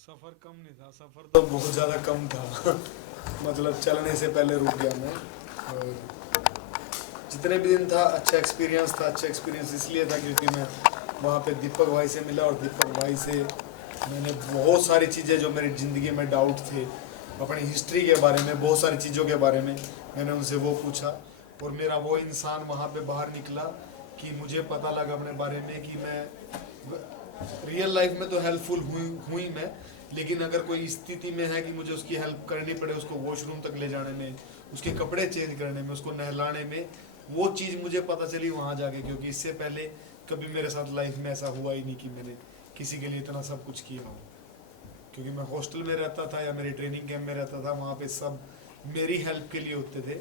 सफ़र कम नहीं था, सफ़र तो बहुत ज़्यादा कम था। मतलब चलने से पहले रुक गया मैं। और जितने भी दिन था अच्छा एक्सपीरियंस था। अच्छा एक्सपीरियंस इसलिए था क्योंकि मैं वहाँ पे दीपक भाई से मिला और दीपक भाई से मैंने बहुत सारी चीज़ें जो मेरी ज़िंदगी में डाउट थे अपनी हिस्ट्री के बारे में, बहुत सारी चीज़ों के बारे में मैंने उनसे वो पूछा। और मेरा वो इंसान वहाँ पे बाहर निकला कि मुझे पता लगा अपने बारे में कि मैं रियल लाइफ में तो हेल्पफुल हुई मैं, लेकिन अगर कोई स्थिति में है कि मुझे उसकी हेल्प करनी पड़े, उसको वॉशरूम तक ले जाने में, उसके कपड़े चेंज करने में, उसको नहलाने में, वो चीज़ मुझे पता चली वहाँ जाके। क्योंकि इससे पहले कभी मेरे साथ लाइफ में ऐसा हुआ ही नहीं कि मैंने किसी के लिए इतना सब कुछ किया हो। क्योंकि मैं हॉस्टल में रहता था या मेरी ट्रेनिंग कैंप में रहता था, वहाँ पे सब मेरी हेल्प के लिए होते थे।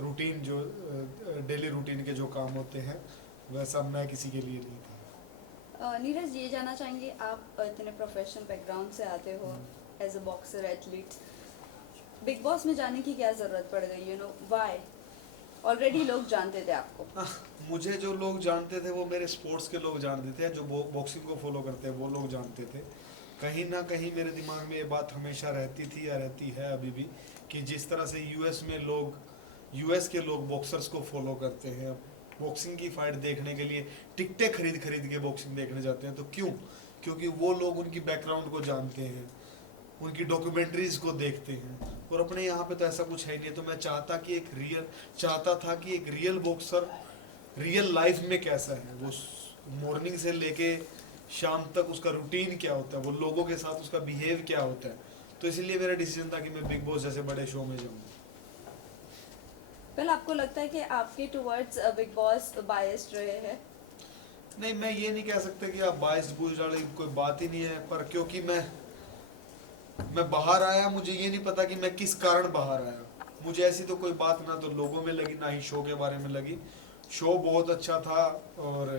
रूटीन जो डेली रूटीन के जो काम होते हैं वैसा मैं किसी के लिए नहीं था। नीरज, ये जानना चाहेंगे, आप इतने प्रोफेशनल बैकग्राउंड से आते हो, as a boxer athlete, Bigg Boss में जाने की क्या ज़रूरत पड़ गई? You know why? ऑलरेडी लोग जानते थे आपको। मुझे जो लोग जानते थे वो मेरे स्पोर्ट्स के लोग जानते थे, जो बॉक्सिंग को फॉलो करते हैं वो लोग जानते थे। कहीं ना कहीं मेरे दिमाग में ये बात हमेशा रहती थी या रहती है अभी भी कि जिस तरह से यूएस के लोग बॉक्सर्स को फॉलो करते हैं, बॉक्सिंग की फाइट देखने के लिए टिकटें खरीद खरीद के बॉक्सिंग देखने जाते हैं। तो क्यों? क्योंकि वो लोग उनकी बैकग्राउंड को जानते हैं, उनकी डॉक्यूमेंट्रीज को देखते हैं। और अपने यहाँ पे तो ऐसा कुछ है नहीं। तो मैं चाहता था कि एक रियल बॉक्सर रियल लाइफ में कैसा है, वो मॉर्निंग से लेके शाम तक उसका रूटीन क्या होता है, वो लोगों के साथ उसका बिहेव क्या होता है। तो इसलिए मेरा डिसीजन था कि मैं बिग बॉस जैसे बड़े शो में जाऊँ। वेल, आपको लगता है कि आपके टुवर्ड्स बिग बॉस बायस्ड रहे हैं? नहीं, मैं ये नहीं कह सकता कि आप बाइस बूझ वाली कोई बात ही नहीं है, पर क्योंकि मैं बाहर आया, मुझे ये नहीं पता कि मैं किस कारण बाहर आया। मुझे ऐसी तो कोई बात ना तो लोगों में लगी ना ही शो के बारे में लगी। शो बहुत अच्छा था और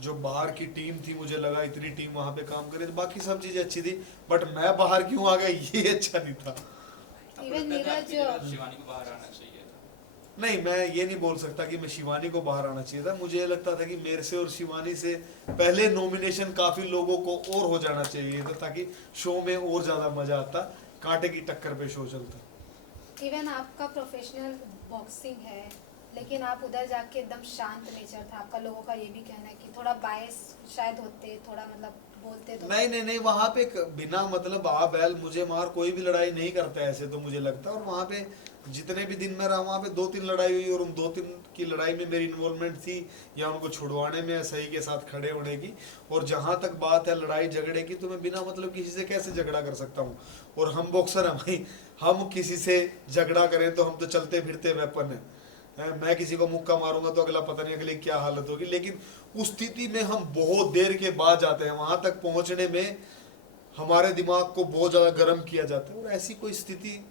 जो बाहर की टीम थी मुझे लगा इतनी टीम वहाँ पे काम करे तो बाकी सब चीज़ें अच्छी थी, बट मैं बाहर क्यों आ गया ये अच्छा नहीं था। इवन नीरज शिवानी को बाहर आना चाहिए था। नहीं, मैं ये नहीं बोल सकता कि मैं शिवानी को बाहर आना चाहिए था। मुझे ये लगता था कि मेरे से और शिवानी से पहले नॉमिनेशन काफ़ी लोगों को और हो जाना चाहिए था ताकि शो में और ज़्यादा मज़ा आता, कांटे की टक्कर पे शो चलता। इवन आपका प्रोफेशनल बॉक्सिंग है, लेकिन आप उधर जाके एकदम शांत नेचर था आपका। लोगों का ये भी कहना है कि थोड़ा बायस शायद होते, थोड़ा मतलब बोलते तो नहीं, वहाँ पे बिना मतलब आ बैल मुझे मार कोई भी लड़ाई नहीं करता ऐसे तो मुझे लगता है। और वहाँ पे जितने भी दिन में रहा वहाँ पे 2-3 लड़ाई हुई और उन 2-3 की लड़ाई में मेरी इन्वॉल्वमेंट थी या उनको छुड़वाने में सही के साथ खड़े होने की। और जहाँ तक बात है लड़ाई झगड़े की, तो मैं बिना मतलब किसी से कैसे झगड़ा कर सकता हूँ। और हम बॉक्सर हैं भाई, हम किसी से झगड़ा करें तो हम तो चलते फिरते वेपन हैं। मैं किसी को मुक्का मारूंगा तो अगला पता नहीं अगली क्या हालत होगी। लेकिन उस स्थिति में हम बहुत देर के बाद जाते हैं, वहां तक पहुंचने में हमारे दिमाग को बहुत ज़्यादा गर्म किया जाता है। और ऐसी कोई स्थिति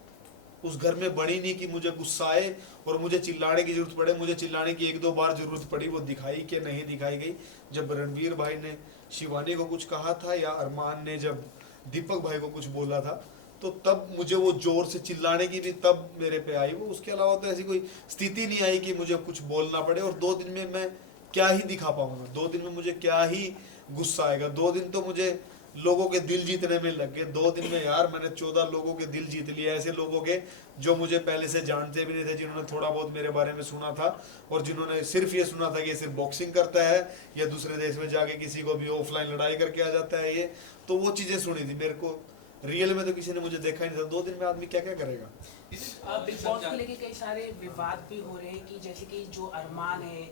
उस घर में बनी नहीं कि मुझे गुस्सा आए और मुझे चिल्लाने की जरूरत पड़े। मुझे चिल्लाने की 1-2 बार जरूरत पड़ी, वो दिखाई कि नहीं दिखाई गई। जब रणवीर भाई ने शिवानी को कुछ कहा था या अरमान ने जब दीपक भाई को कुछ बोला था, तो तब मुझे वो जोर से चिल्लाने की भी तब मेरे पे आई वो। उसके अलावा तो ऐसी कोई स्थिति नहीं आई कि मुझे कुछ बोलना पड़े। और 2 दिन में मैं क्या ही दिखा पाऊंगा, 2 दिन में मुझे क्या ही गुस्सा आएगा। 2 दिन तो मुझे लोगों के दिल जीतने में लग गए। 2 दिन में यार मैंने 14 लोगों के दिल जीत लिए, ऐसे लोगों के जो मुझे पहले से जानते भी नहीं थे, जिन्होंने थोड़ा बहुत मेरे बारे में सुना था और जिन्होंने सिर्फ ये सुना था कि ये सिर्फ बॉक्सिंग करता है या दूसरे देश में जाके किसी को भी ऑफलाइन लड़ाई करके आ जाता है। ये तो वो चीज़ें सुनी थी। मेरे को रियल में तो किसी ने मुझे देखा ही नहीं था। 2 दिन में आदमी क्या क्या करेगा। बिग बॉस को लेके कई सारे विवाद भी हो रहे हैं कि जैसे कि जो अरमान है,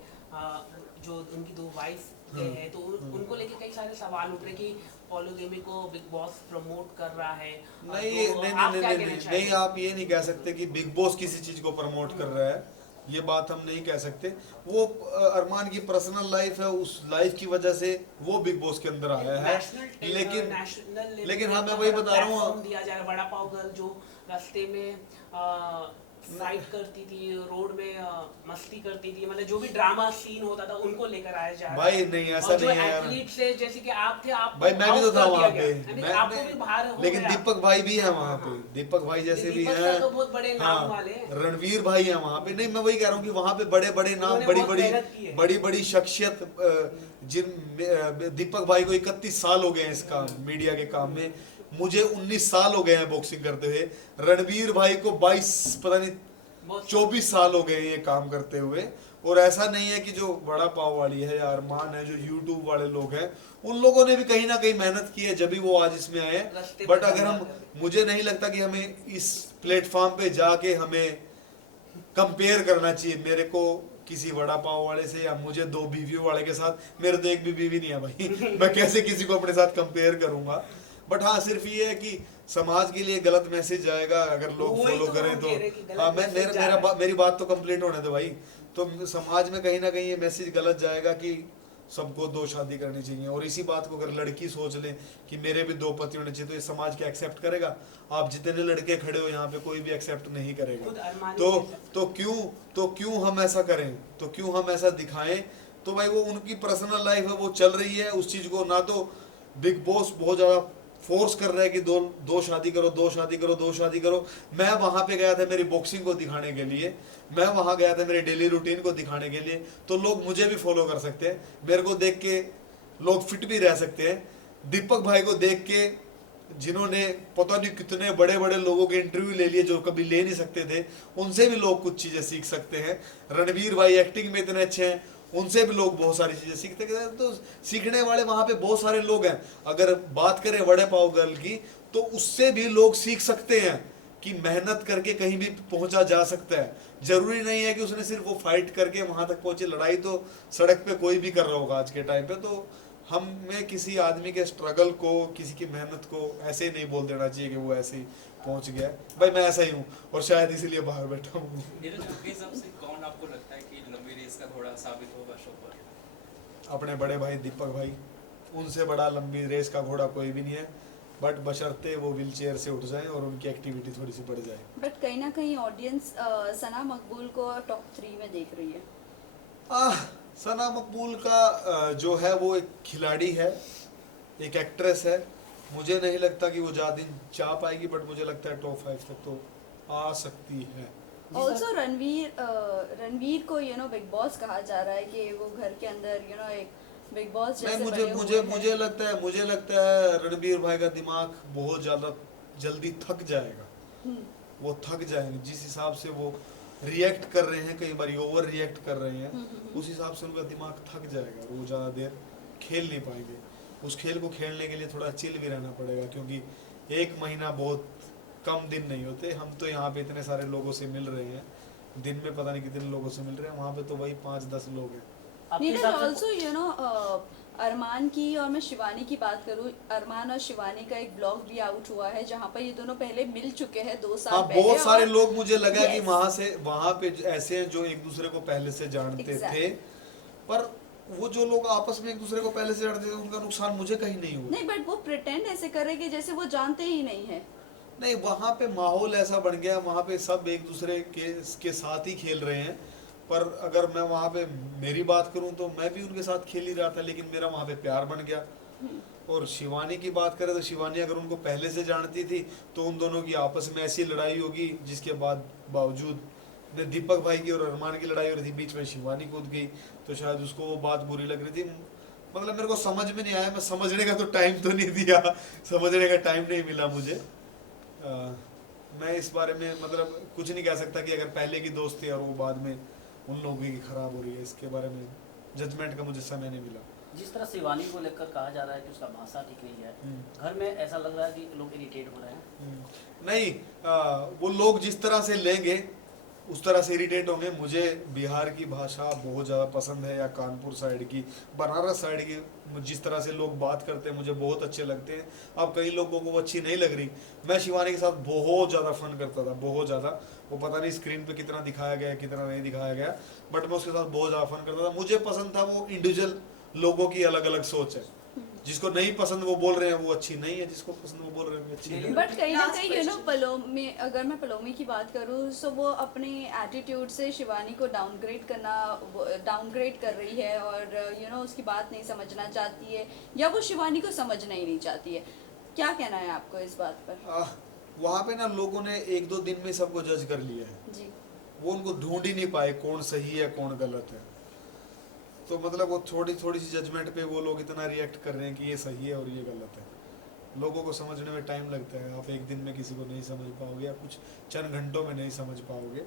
जो उनकी 2 वाइफ है, तो उनको लेके कई सारे सवाल उठ रहे कि पॉलीगैमी को बिग बॉस प्रमोट कर रहा है। नहीं, तो नहीं, आप नहीं, क्या नहीं, कहना नहीं, चाहेंगे? नहीं, आप ये नहीं कह सकते कि बिग बॉस किसी चीज को प्रमोट कर रहा है। ये बात हम नहीं कह सकते। वो अरमान की पर्सनल लाइफ है, उस लाइफ की वजह से वो बिग बॉस के अंदर आया है। लेकिन हाँ, मैं वही बता रहा हूँ। दिया जा रहा है, बड़ा पाव गर्ल जो रास्ते में फाइट करती थी, रोड में मस्ती करती थी, मतलब जो भी ड्रामा सीन होता था उनको लेकर आया जा रहा भाई नहीं ऐसा नहीं है यार एथलीट से जैसे कि आप थे, आप भाई मैं भी तो था वहाँ पे आपको भी बाहर हो लेकिन गया। दीपक भाई भी है वहाँ पे हाँ। दीपक भाई जैसे भी दीपक हैं सर तो बहुत बड़े नाम वाले हैं। रणवीर भाई है वहाँ पे नहीं मैं वही कह रहा हूँ कि वहाँ पे बड़े बड़े नाम उन्होंने बड़ी बहुत बड़ी मेहनत की है। बड़ी बड़ी शख्सियत दीपक भाई को 31 साल हो गए हैं इस काम मीडिया के काम में मुझे 19 साल हो गए हैं बॉक्सिंग करते हुए रणवीर भाई को 22 पता नहीं बहुत 24 साल हो गए ये काम करते हुए और ऐसा नहीं है कि जो बड़ा पाव वाली है या अरमान है जो यूट्यूब वाले लोग हैं उन लोगों ने भी कहीं ना कहीं मेहनत की है जब भी वो आज इसमें आए रास्ते बट पे अगर चल हम रहे हैं। मुझे नहीं लगता कि हमें इस प्लेटफॉर्म पे जाके हमें कंपेयर करना चाहिए मेरे को किसी वड़ा पाव वाले से या मुझे 2 बीवियों वाले के साथ मेरे तो एक भी बीवी नहीं है भाई मैं कैसे किसी को अपने साथ कंपेयर करूंगा बट हाँ सिर्फ ये है कि समाज के लिए गलत मैसेज जाएगा अगर लोग वही फॉलो तो करें हम तो कह रहे हैं कि गलत हाँ मैं मैसेज जा रहा है। मेरी बात तो कंप्लीट होने दो भाई तो समाज में कहीं ना कहीं ये मैसेज गलत जाएगा कि सबको 2 शादी करनी चाहिए और इसी बात को अगर लड़की सोच ले कि मेरे भी 2 पति होने चाहिए तो ये समाज क्या एक्सेप्ट करेगा आप जितने लड़के खड़े हो यहाँ पे कोई भी एक्सेप्ट नहीं खुद करेगा अरमानी तो क्यों हम ऐसा करें तो क्यों हम ऐसा दिखाएं तो भाई वो उनकी पर्सनल लाइफ है वो चल रही है उस चीज को ना तो बिग बॉस बहुत ज्यादा फोर्स कर रहा है कि दो शादी करो 2 शादी करो 2 शादी करो मैं वहां पे गया था मेरी बॉक्सिंग को दिखाने के लिए मैं वहां गया था मेरे डेली रूटीन को दिखाने के लिए तो लोग मुझे भी फॉलो कर सकते हैं मेरे को देख के लोग फिट भी रह सकते हैं दीपक भाई को देख के जिन्होंने पता नहीं कितने बड़े बड़े लोगों के इंटरव्यू ले लिए जो कभी ले नहीं सकते थे उनसे भी लोग कुछ चीजें सीख सकते हैं रणवीर भाई एक्टिंग में इतने अच्छे हैं उनसे भी लोग बहुत सारी चीजें सीखते हैं तो सीखने वाले वहां पे बहुत सारे लोग हैं अगर बात करें वड़े पाव गर्ल की तो उससे भी लोग सीख सकते हैं कि मेहनत करके कहीं भी पहुंचा जा सकता है जरूरी नहीं है कि उसने सिर्फ वो फाइट करके वहां तक पहुंचे लड़ाई तो सड़क पे कोई भी कर रहा होगा आज के टाइम पे तो हमें किसी आदमी के स्ट्रगल को किसी की मेहनत को ऐसे ही नहीं बोल देना चाहिए कि वो ऐसे ही पहुंच गया भाई मैं ऐसा ही हूँ और शायद इसीलिए बाहर बैठा हूँ नीरज आपके हिसाब से कौन आपको लगता है कि लंबी रेस का घोड़ा साबित होगा शो पर अपने बड़े भाई दीपक भाई उनसे बड़ा लंबी रेस का घोड़ा कोई भी नहीं है बट बशर्ते वो व्हील चेयर से उठ जाए और उनकी एक्टिविटी थोड़ी सी बढ़ जाए बट कहीं ना कहीं ऑडियंस सना मकबूल को टॉप 3 में देख रही है सना मकबूल का जो है वो एक खिलाड़ी है एक एक्ट्रेस है मुझे नहीं लगता कि वो ज़्यादा दिन जा पाएगी बट मुझे लगता है टॉप 5 तक तो आ सकती है ऑल्सो रणवीर को बिग बॉस कहा जा रहा है कि वो घर के अंदर एक बिग बॉस नहीं जैसे बने मुझे हुए मुझे हैं। मुझे लगता है रणबीर भाई का दिमाग बहुत ज़्यादा जल्दी थक जाएगा हम्म, वो थक जाएंगे जिस हिसाब से वो रिएक्ट कर रहे हैं कई बार ओवर रिएक्ट कर रहे हैं उस हिसाब से उनका दिमाग थक जाएगा वो ज़्यादा देर खेल नहीं पाएंगे उस खेल को खेलने के लिए थोड़ा चिल भी रहना पड़ेगा क्योंकि 1 महीना बहुत कम दिन नहीं होते हम तो यहाँ पे इतने सारे लोगों से मिल रहे हैं दिन में पता नहीं कितने लोगों से मिल रहे हैं वहाँ पे तो वही 5-10 लोग हैं आपके नीरज हिसाब से ऑल्सो अरमान की और मैं शिवानी की बात करूं अरमान और शिवानी का एक ब्लॉग भी आउट हुआ है जहां पर ये दोनों पहले मिल चुके हैं 2 साल हाँ पहले बहुत सारे और- लोग मुझे लगा कि Yes. वहाँ पे ऐसे हैं जो एक दूसरे को पहले से जानते Exactly. थे पर वो जो लोग आपस में एक दूसरे को पहले से जानते थे उनका नुकसान मुझे कहीं नहीं हुआ नहीं बट वो प्रिटेंड ऐसे कर रहे कि जैसे वो जानते ही नहीं है नहीं वहाँ पे माहौल ऐसा बन गया वहाँ पे सब एक दूसरे के साथ ही खेल रहे हैं पर अगर मैं वहाँ पे मेरी बात करूँ तो मैं भी उनके साथ खेल ही रहा था लेकिन मेरा वहाँ पे प्यार बन गया और शिवानी की बात करें तो शिवानी अगर उनको पहले से जानती थी तो उन दोनों की आपस में ऐसी लड़ाई होगी जिसके बाद बावजूद दीपक भाई की और अरमान की लड़ाई हो रही थी बीच में शिवानी कूद गई तो शायद उसको वो बात बुरी लग रही थी मतलब मेरे को समझ में नहीं आया मैं समझने का तो टाइम तो नहीं दिया समझने का टाइम नहीं मिला मुझे मैं इस बारे में मतलब कुछ नहीं कह सकता कि अगर पहले की दोस्ती और वो बाद में उन लोगों की खराब हो रही है इसके बारे में जजमेंट का मुझे समय नहीं मिला जिस तरह शिवानी को लेकर कहा जा रहा है कि उसका भाषा ठीक नहीं है घर में ऐसा लग रहा है कि लोग इरिटेट हो रहे हैं नहीं वो लोग जिस तरह से लेंगे उस तरह से इरिटेट होंगे मुझे बिहार की भाषा बहुत ज़्यादा पसंद है या कानपुर साइड की बनारस साइड की जिस तरह से लोग बात करते हैं मुझे बहुत अच्छे लगते हैं अब कई लोगों को वो अच्छी नहीं लग रही मैं शिवानी के साथ बहुत ज़्यादा फन करता था बहुत ज़्यादा वो पता नहीं स्क्रीन पे कितना दिखाया गया कितना नहीं दिखाया गया बट मैं उसके साथ बहुत ज़्यादा फन करता था मुझे पसंद था वो इंडिविजुअल लोगों की अलग अलग सोच है जिसको नहीं पसंद वो बोल रहे हैं वो अच्छी नहीं है, जिसको पसंद वो बोल रहे हैं वो अच्छी है। बट कहीं ना Last कहीं पलोमी, अगर मैं पलोमी की बात करूँ तो वो अपने एटीट्यूड से शिवानी को डाउनग्रेड कर रही है और उसकी बात नहीं समझना चाहती है या वो शिवानी को समझना ही नहीं चाहती है। क्या कहना है आपको इस बात पर? वहाँ पे ना लोगों ने 1-2 दिन में सबको जज कर लिया है, जी वो उनको ढूंढ ही नहीं पाए कौन सही है कौन गलत है। तो मतलब वो थोड़ी थोड़ी सी जजमेंट पे वो लोग इतना रिएक्ट कर रहे हैं कि ये सही है और ये गलत है। लोगों को समझने में टाइम लगता है, आप एक दिन में किसी को नहीं समझ पाओगे या कुछ चंद घंटों में नहीं समझ पाओगे।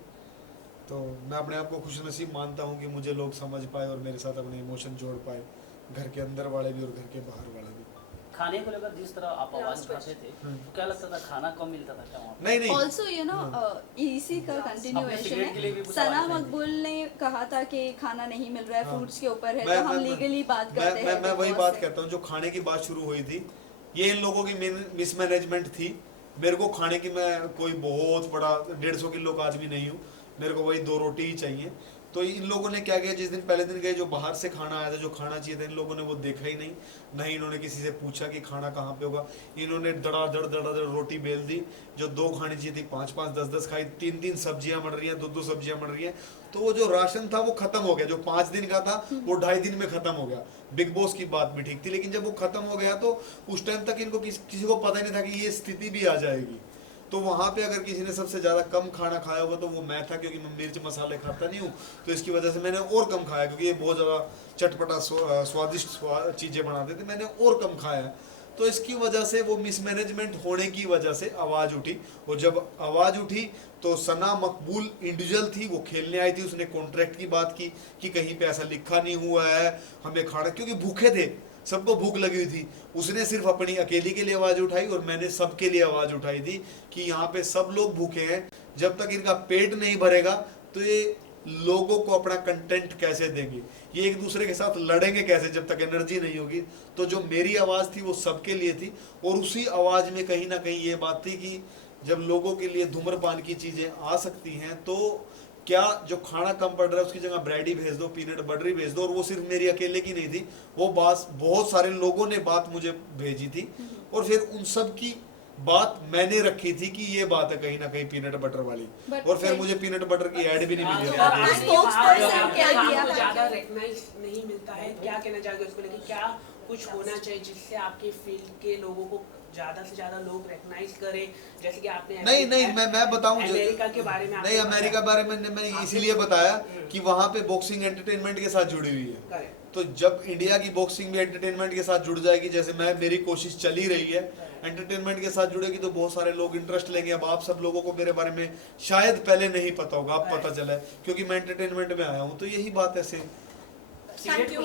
तो मैं अपने आप को खुशनसीब मानता हूँ कि मुझे लोग समझ पाए और मेरे साथ अपने इमोशन जोड़ पाए, घर के अंदर वाले भी और घर के बाहर वाले भी। खाने को लेकर जिस तरह आप आवाज उठाते थे तो क्या लगता था खाना कम मिलता था क्या वहाँ पे? नहीं ऑल्सो इसी का कंटिन्यूएशन सिगरेट के लिए भी है। कुछ सना आवाज नहीं मकबूल ने कहा था कि खाना नहीं मिल रहा है, हाँ। फ्रूट्स के ऊपर है, मैं- तो हम मैं- लीगली बात करते हैं। मैं Big वही Boss बात से। कहता हूँ, जो खाने की बात शुरू हुई थी ये इन लोगों की मिसमैनेजमेंट थी। मेरे को खाने की, मैं कोई बहुत बड़ा 150 किलो का आदमी नहीं हूँ, मेरे को वही 2 रोटी ही चाहिए। तो इन लोगों ने क्या किया, जिस दिन पहले दिन गए जो बाहर से खाना आया था, जो खाना चाहिए था, इन लोगों ने वो देखा ही नहीं, नहीं इन्होंने किसी से पूछा कि खाना कहाँ पे होगा। इन्होंने दड़ा रोटी बेल दी, जो 2 खानी चाहिए थी 5-5 10-10 खाई, 3-3 सब्जियां बन रही हैं, 2-2 सब्जियां बन रही हैं। तो वो जो राशन था वो खत्म हो गया, जो 5 दिन का था वो 2.5 दिन में खत्म हो गया। बिग बॉस की बात भी ठीक थी, लेकिन जब वो खत्म हो गया तो उस टाइम तक इनको किसी को पता ही नहीं था कि ये स्थिति भी आ जाएगी। तो वहाँ पे अगर किसी ने सबसे ज़्यादा कम खाना खाया होगा तो वो मैं था, क्योंकि मैं मिर्च मसाले खाता नहीं हूँ, तो इसकी वजह से मैंने और कम खाया, क्योंकि ये बहुत ज़्यादा चटपटा स्वादिष्ट चीज़ें बनाते थे, मैंने और कम खाया। तो इसकी वजह से वो मिसमैनेजमेंट होने की वजह से आवाज़ उठी, और जब आवाज़ उठी तो सना मकबूल इंडिविजुअल थी, वो खेलने आई थी, उसने कॉन्ट्रैक्ट की बात की कि कहीं पे ऐसा लिखा नहीं हुआ है हमें खाना, क्योंकि भूखे थे, सबको भूख लगी हुई थी। उसने सिर्फ अपनी अकेली के लिए आवाज़ उठाई और मैंने सबके लिए आवाज़ उठाई थी कि यहाँ पे सब लोग भूखे हैं, जब तक इनका पेट नहीं भरेगा तो ये लोगों को अपना कंटेंट कैसे देंगे, ये एक दूसरे के साथ लड़ेंगे कैसे जब तक एनर्जी नहीं होगी। तो जो मेरी आवाज़ थी वो सबके लिए थी, और उसी आवाज़ में कहीं ना कहीं ये बात थी कि जब लोगों के लिए धूम्रपान की चीज़ें आ सकती हैं तो क्या जो खाना कम पड़ रहा है उसकी जगह ब्रेड ही भेज दो, पीनट बटर ही भेज दो। और वो सिर्फ मेरी अकेले की नहीं थी, वो बात बहुत सारे लोगों ने बात मुझे भेजी थी, और फिर उन सब की बात मैंने रखी थी कि ये बात है कहीं ना कहीं पीनट बटर वाली, और फिर मुझे पीनट बटर की ऐड भी नहीं हाँ, मिली। तो आप आपने spokesperson क्या किया? ज्यादा रिकॉग्नाइज नहीं मिलता है, क्या कहना चाहोगे उसको लेके? क्या कुछ होना चाहिए जिससे आपके फील्ड के लोगों को ज्यादा से ज्यादा लोग रिकॉग्नाइज करें? जैसे कि आपने नहीं मैं बताऊं अमेरिका के बारे में नहीं, अमेरिका बारे में मैंने इसीलिए बताया कि वहाँ पे बॉक्सिंग एंटरटेनमेंट के साथ जुड़ी हुई है। करेक्ट। तो जब इंडिया की बॉक्सिंग भी एंटरटेनमेंट के साथ जुड़ जाएगी, जैसे मेरी कोशिश चली रही है, एंटरटेनमेंट के साथ जुड़ेगी तो बहुत सारे लोग इंटरेस्ट लेंगे। अब आप सब लोगों को मेरे बारे में शायद पहले नहीं पता होगा, अब पता चला है क्योंकि मैं एंटरटेनमेंट में आया हूँ। तो यही बात है सेम। Thank you.